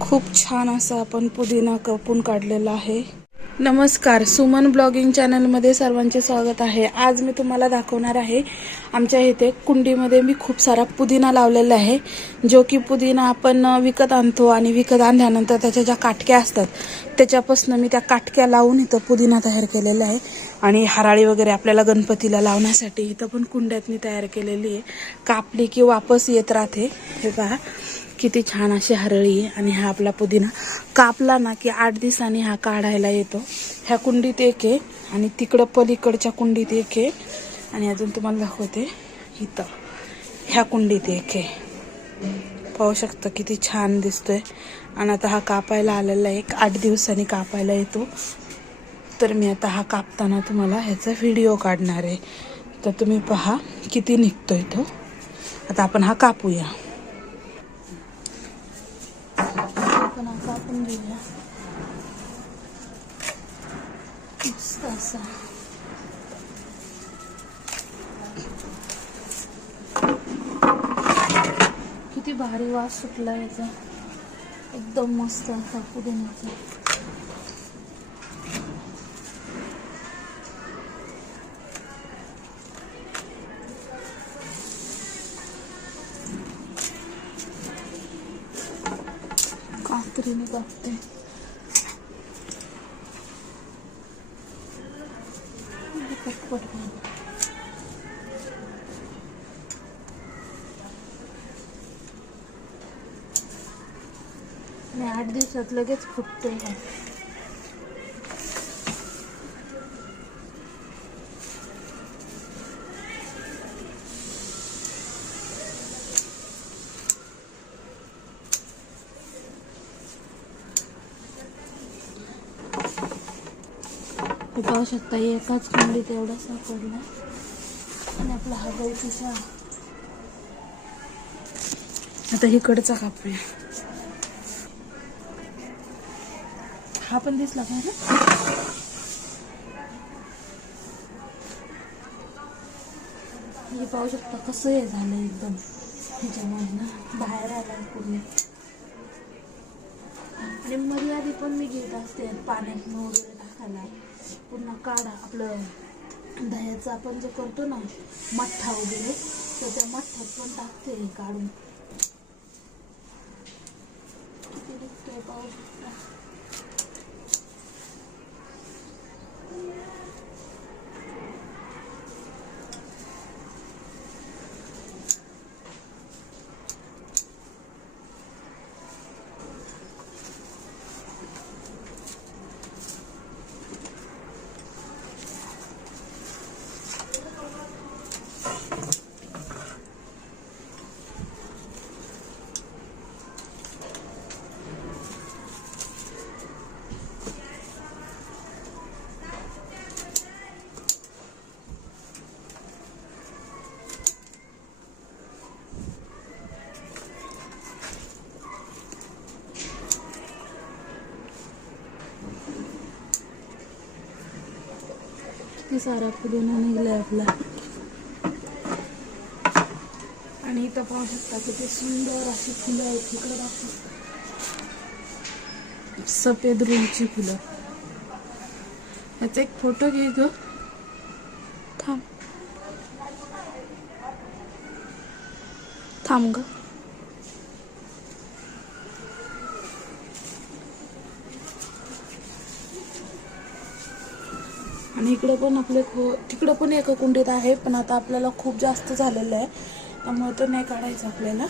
खूप छान असा आपण पुदिना कापून काढलेला आहे। नमस्कार, सुमन ब्लॉगिंग चॅनलमध्ये सर्वांचे स्वागत आहे। आज मी तुम्हाला दाखवणार आहे आमच्या इथे कुंडीमध्ये मी खूप सारा पुदिना लावलेला आहे, जो की पुदिना आपण विकत आणतो आणि विकत आणल्यानंतर त्याच्या ज्या काटक्या असतात त्याच्यापासून मी त्या काटक्या लावून इथं पुदिना तयार केलेला आहे। आणि हराळी वगैरे आपल्याला गणपतीला लावण्यासाठी इथं पण कुंड्यात मी तयार केलेली आहे। कापली की वापस येत राहते। हे पहा किती छान अशी हरळी आहे। आणि हा आपला पुदिना कापला ना की 8 दिवसांनी हा काढायला येतो। ह्या कुंडीत एक आहे आणि तिकडं पलीकडच्या कुंडीत एक आहे आणि अजून तुम्हाला दाखवते इथं ह्या कुंडीत एक आहे। पाहू शकता किती छान दिसतोय। आणि आता हा कापायला आलेला आहे, 8 दिवसांनी कापायला येतो। तर मी आता हा कापताना तुम्हाला ह्याचा व्हिडिओ काढणार आहे, तर तुम्ही पहा किती निघतोय तो। आता आपण हा कापूया। आपण हा कापून घेऊया मस्त असा। किती भारी वास सुटला याचा, एकदम मस्त असा पुदिन्याचा। कात्रीने कापते। आणि 8 दिवसात लगेच फुटतोय हा। पाहू शकता एकाच कुंडीत एवढा सापडला। आणि आपला हा गवतीचा आता इकडचा कापूया। हा पण दिसला का रे? हे पाहू शकता कसं हे झालं एकदम ह्याच्यामुळे ना बाहेर आलाय पूर्ण। आणि मर्यादित पण मी घेत असते पाण्यात वगैरे टाकायला। पुन्हा काढा आपलं दह्याचं आपण जो करतो ना मठ्ठा वगैरे, तर त्या मठ्ठ्यात पण टाकते काढून। किती निघतोय पाहू शकता। किती सारा पुदिना निघलाय आपला। आणि इथं पाहू शकता किती सुंदर अशी फुलं आहेत। इकडे दाखवू सफेद रुईची फुलं। याचा एक फोटो घे ग, थांब थांब ग। आणि इकडे पण आपले तिकडे पण एका कुंडीत आहे, पण आता आपल्याला खूप जास्त झालेलं आहे त्यामुळे तो नाही काढायचा आपल्याला।